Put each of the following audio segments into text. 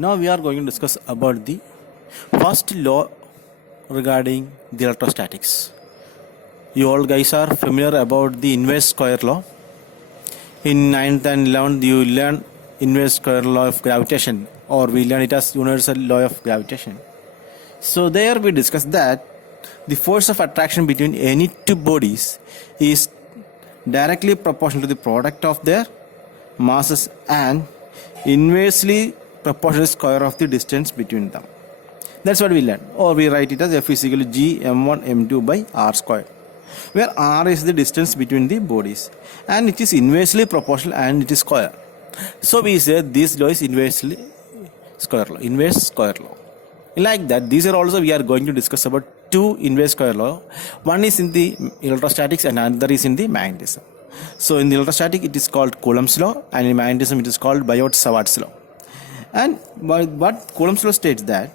Now we are going to discuss about the first law regarding the electrostatics. You all guys are familiar about the inverse square law. In 9th and 11th you learn inverse square law of gravitation, or we learn it as universal law of gravitation. So there we discussed that the force of attraction between any two bodies is directly proportional to the product of their masses and inversely proportional to the square of the distance between them. That's what we learn, or we write it as F is equal to G m1 m2 by r squared, where r is the distance between the bodies and it is inversely proportional and it is square. So we say this law is inversely square law, inverse square law. Like that, these are also we are going to discuss about two inverse square law. One is in the electrostatics and another is in the magnetism. So in the electrostatic it is called Coulomb's law, and in magnetism it is called Biot-Savart's law. And what Coulomb's law states that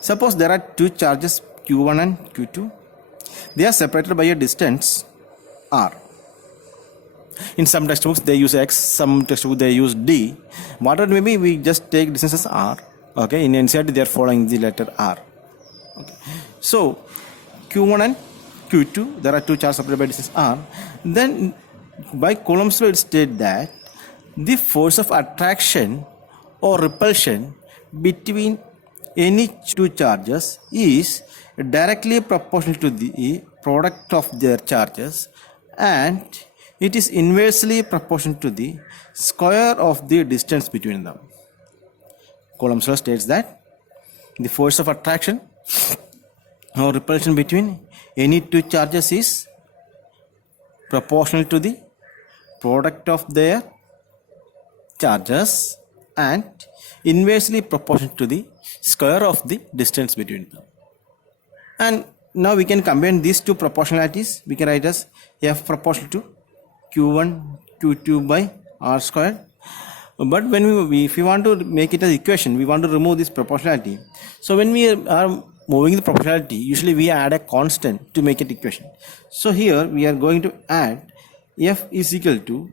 suppose there are two charges Q1 and Q2. They are separated by a distance r. In some textbooks they use x, some textbooks they use d. Whatever maybe we just take distance as r. Okay, in NCERT they are following the letter r. Okay. So Q1 and Q2, there are two charges separated by distance r. Then by Coulomb's law it states that the force of attraction or repulsion between any two charges is directly proportional to the product of their charges, and it is inversely proportional to the square of the distance between them. Coulomb's law states that the force of attraction or repulsion between any two charges is proportional to the product of their charges and inversely proportional to the square of the distance between them. And now we can combine these two proportionalities. We can write as F proportional to Q1 Q2 by r squared. But when if we want to make it as equation, we want to remove this proportionality. So when we are moving the proportionality, usually we add a constant to make it equation. So here we are going to add F is equal to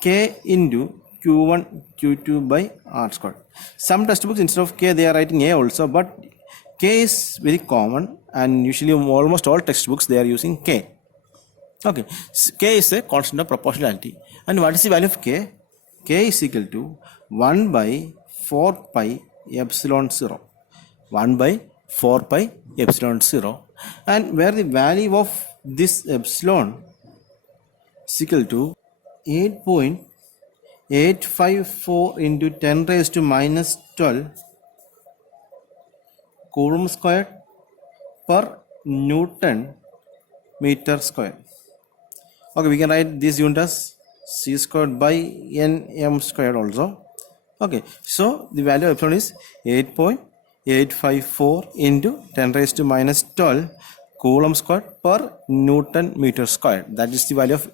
K into Q1 Q2 by r squared. Some textbooks instead of K they are writing A also, but K is very common and usually almost all textbooks they are using K. Okay, K is a constant of proportionality. And what is the value of K? K is equal to 1 by 4 pi epsilon 0. 1 by 4 pi epsilon 0. And where the value of this epsilon is equal to 8.854 into 10 raised to minus 12 Coulomb squared per Newton meter square. Okay, we can write this unit as c squared by nm squared also. Okay, so the value of epsilon is 8.854 into 10 raised to minus 12 Coulomb squared per Newton meter squared. That is the value of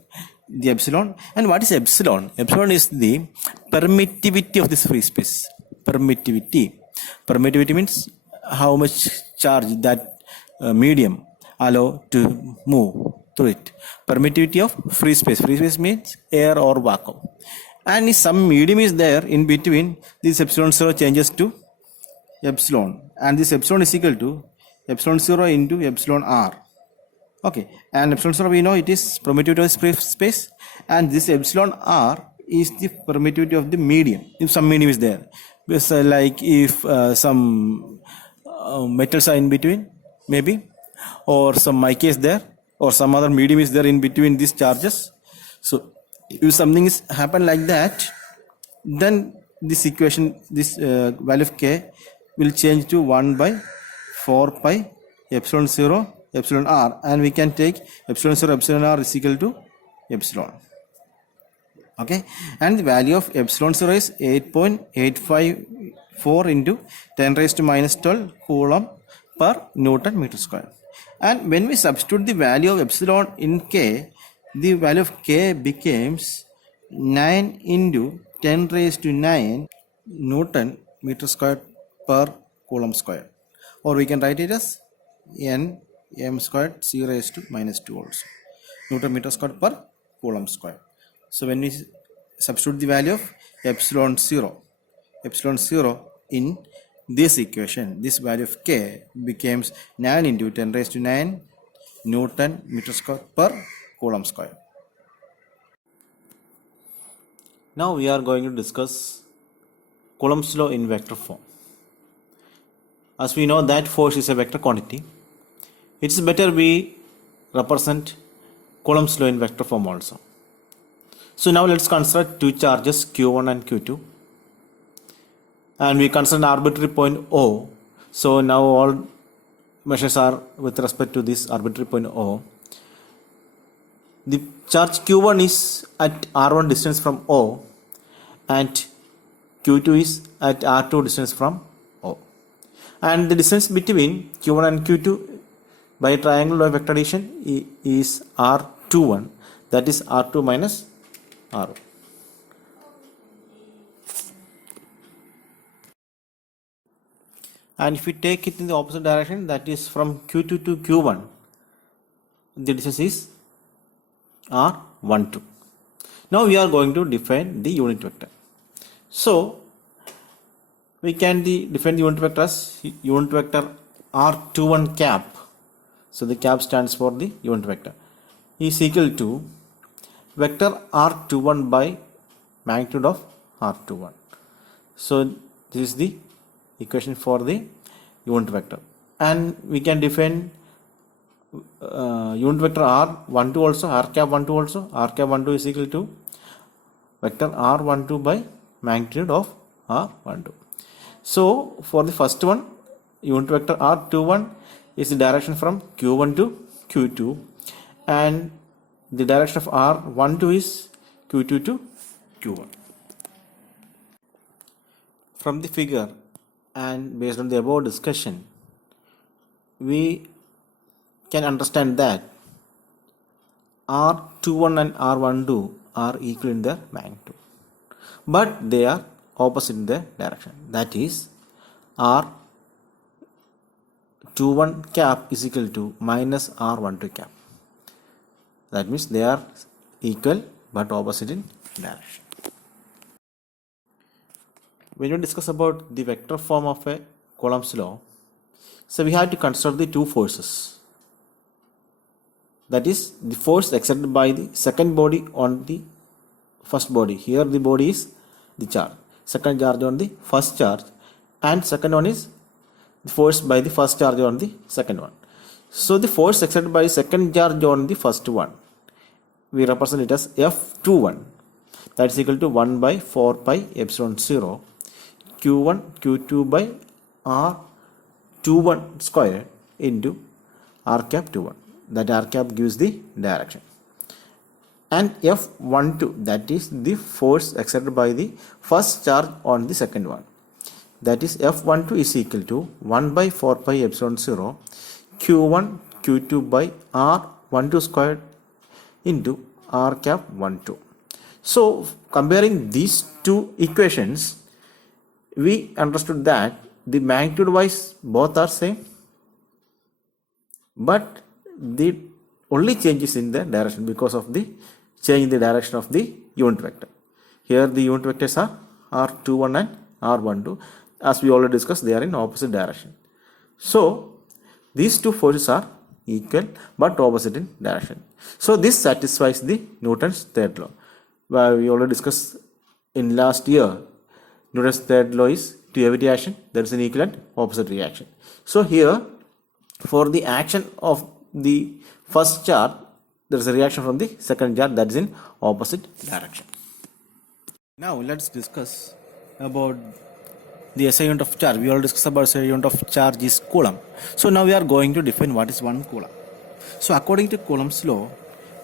the epsilon. And what is epsilon? Epsilon is the permittivity of this free space. Permittivity means how much charge that medium allow to move through it. Permittivity of free space. Free space means air or vacuum. And if some medium is there in between, this epsilon 0 changes to epsilon. And this epsilon is equal to epsilon 0 into epsilon r. Okay, and epsilon 0 we know it is permittivity of free space, and this epsilon r is the permittivity of the medium. If some medium is there, like if some metals are in between, maybe, or some mica is there, or some other medium is there in between these charges. So if something is happen like that, then this equation, this value of K will change to 1 by 4 pi epsilon 0 epsilon r, and we can take epsilon 0 epsilon r is equal to epsilon. Okay, and the value of epsilon 0 is 8.854 into 10 raised to minus 12 Coulomb per Newton meter square. And when we substitute the value of epsilon in K, the value of K becomes 9 into 10 raised to 9 Newton meter square per Coulomb square. Or we can write it as n m squared c raised to minus 2 also. Newton meter squared per Coulomb square. So when we substitute the value of epsilon 0 in this equation, this value of K becomes 9 into 10 raised to 9 Newton meter square per Coulomb square. Now we are going to discuss Coulomb's law in vector form. As we know that force is a vector quantity, it's better we represent Coulomb's law in vector form also. So now let's consider two charges Q1 and Q2, and we consider an arbitrary point O. So now all measures are with respect to this arbitrary point O. The charge Q1 is at R1 distance from O and Q2 is at R2 distance from O. And the distance between Q1 and Q2 by triangle law of vector addition is R21, that is R2 minus R1. And if we take it in the opposite direction, that is from Q2 to Q1, the distance is R12. Now we are going to define the unit vector. So we can define the unit vector as unit vector R21 cap. So the cap stands for the unit vector, is equal to vector R21 by magnitude of R21. So this is the equation for the unit vector, and we can define unit vector R12 also, R cap 12 also. R cap 12 is equal to vector R12 by magnitude of R12. So for the first one, unit vector R21 is the direction from Q1 to Q2, and the direction of R12 is Q2 to Q1. From the figure and based on the above discussion, we can understand that R21 and R12 are equal in their magnitude, but they are opposite in their direction. That is, R21 cap is equal to minus R12 cap. That means they are equal but opposite in direction. When we discuss about the vector form of a Coulomb's law, so we have to consider the two forces. That is, the force exerted by the second body on the first body. Here the body is the charge, second charge on the first charge, and second one is the force by the first charge on the second one. So the force exerted by second charge on the first one, we represent it as F21, that is equal to 1 by 4 pi epsilon 0 Q1 Q2 by R21 square into R cap 21. That R cap gives the direction. And F12, that is the force exerted by the first charge on the second one. That is F12 is equal to 1 by 4 pi epsilon 0 Q1 Q2 by R12 squared into R cap 12. So comparing these two equations, we understood that the magnitude wise both are same, but the only change is in the direction because of the change in the direction of the unit vector. Here the unit vectors are R21 and R12. As we already discussed, they are in opposite direction. So these two forces are equal but opposite in direction. So this satisfies the Newton's third law. We already discussed in last year, Newton's third law is to every action there is an equal and opposite reaction. So here, for the action of the first charge, there is a reaction from the second charge that is in opposite direction. Now let's discuss about the SI unit of charge. We already discussed about SI unit of charge is Coulomb. So now we are going to define what is 1 Coulomb. So according to Coulomb's law,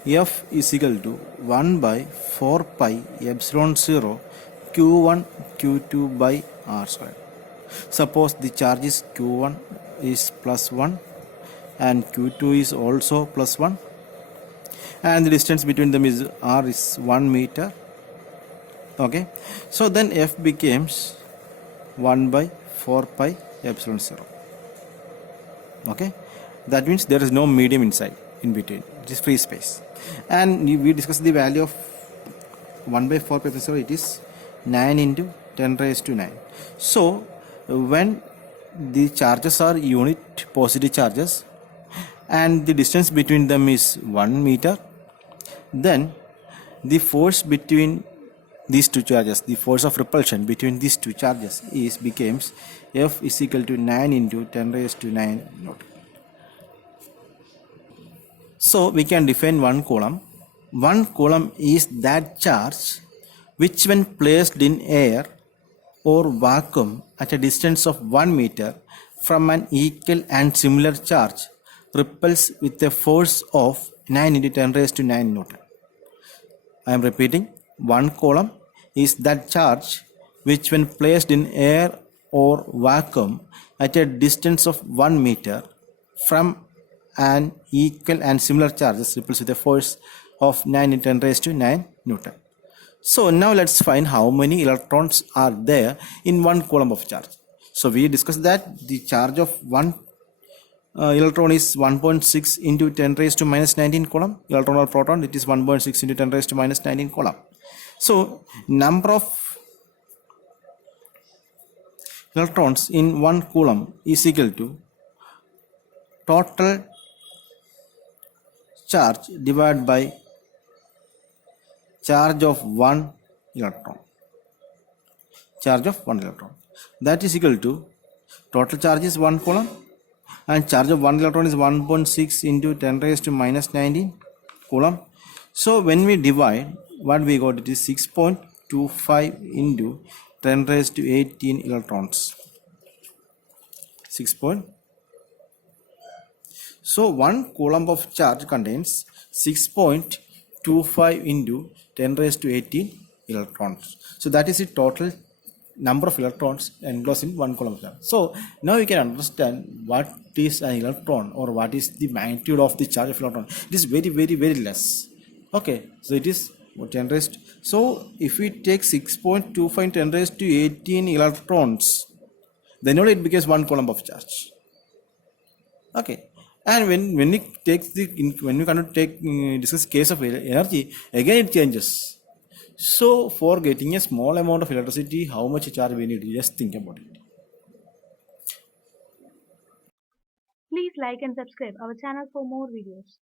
F is equal to 1 by 4 pi epsilon 0 Q1 Q2 by R square. Suppose the charge is Q1 is plus 1 and Q2 is also plus 1, and the distance between them is R is 1 meter. Okay, so then F becomes 1 by 4 pi epsilon 0. Okay, that means there is no medium inside, in between, it is free space. And we discussed the value of 1 by 4 pi epsilon 0, it is 9 into 10 raised to 9. So when the charges are unit positive charges and the distance between them is 1 meter, then the force between these two charges, the force of repulsion between these two charges becomes F is equal to 9 into 10 raised to 9 Newton. So we can define 1 coulomb. 1 coulomb is that charge which, when placed in air or vacuum at a distance of 1 meter from an equal and similar charge, repels with a force of 9 into 10 raised to 9 Newton. I am repeating, 1 coulomb is that charge which, when placed in air or vacuum at a distance of 1 meter from an equal and similar charges, repels with a force of 9 into 10 raised to 9 Newton. So now let's find how many electrons are there in 1 coulomb of charge. So we discussed that the charge of 1 electron is 1.6 into 10 raised to minus 19 coulomb. Electron or proton, it is 1.6 into 10 raised to minus 19 coulomb. So number of electrons in 1 coulomb is equal to total charge divided by charge of 1 electron. Charge of 1 electron. That is equal to total charge is 1 coulomb and charge of 1 electron is 1.6 into 10 raised to minus 19 coulomb. So when we divide, what we got, it is 6.25 into 10 raised to 18 electrons. 6. So 1 coulomb of charge contains 6.25 into 10 raised to 18 electrons. So that is the total number of electrons enclosed in 1 coulomb of charge. So now you can understand what is an electron or what is the magnitude of the charge of electron. It is very, very, very less. Okay, so it is 10 raised. So if we take 6.25 10 raised to 18 electrons, then only it becomes 1 coulomb of charge. Okay, and when we cannot discuss case of energy, again it changes. So for getting a small amount of electricity, how much charge we need? Just think about it. Please like and subscribe our channel for more videos.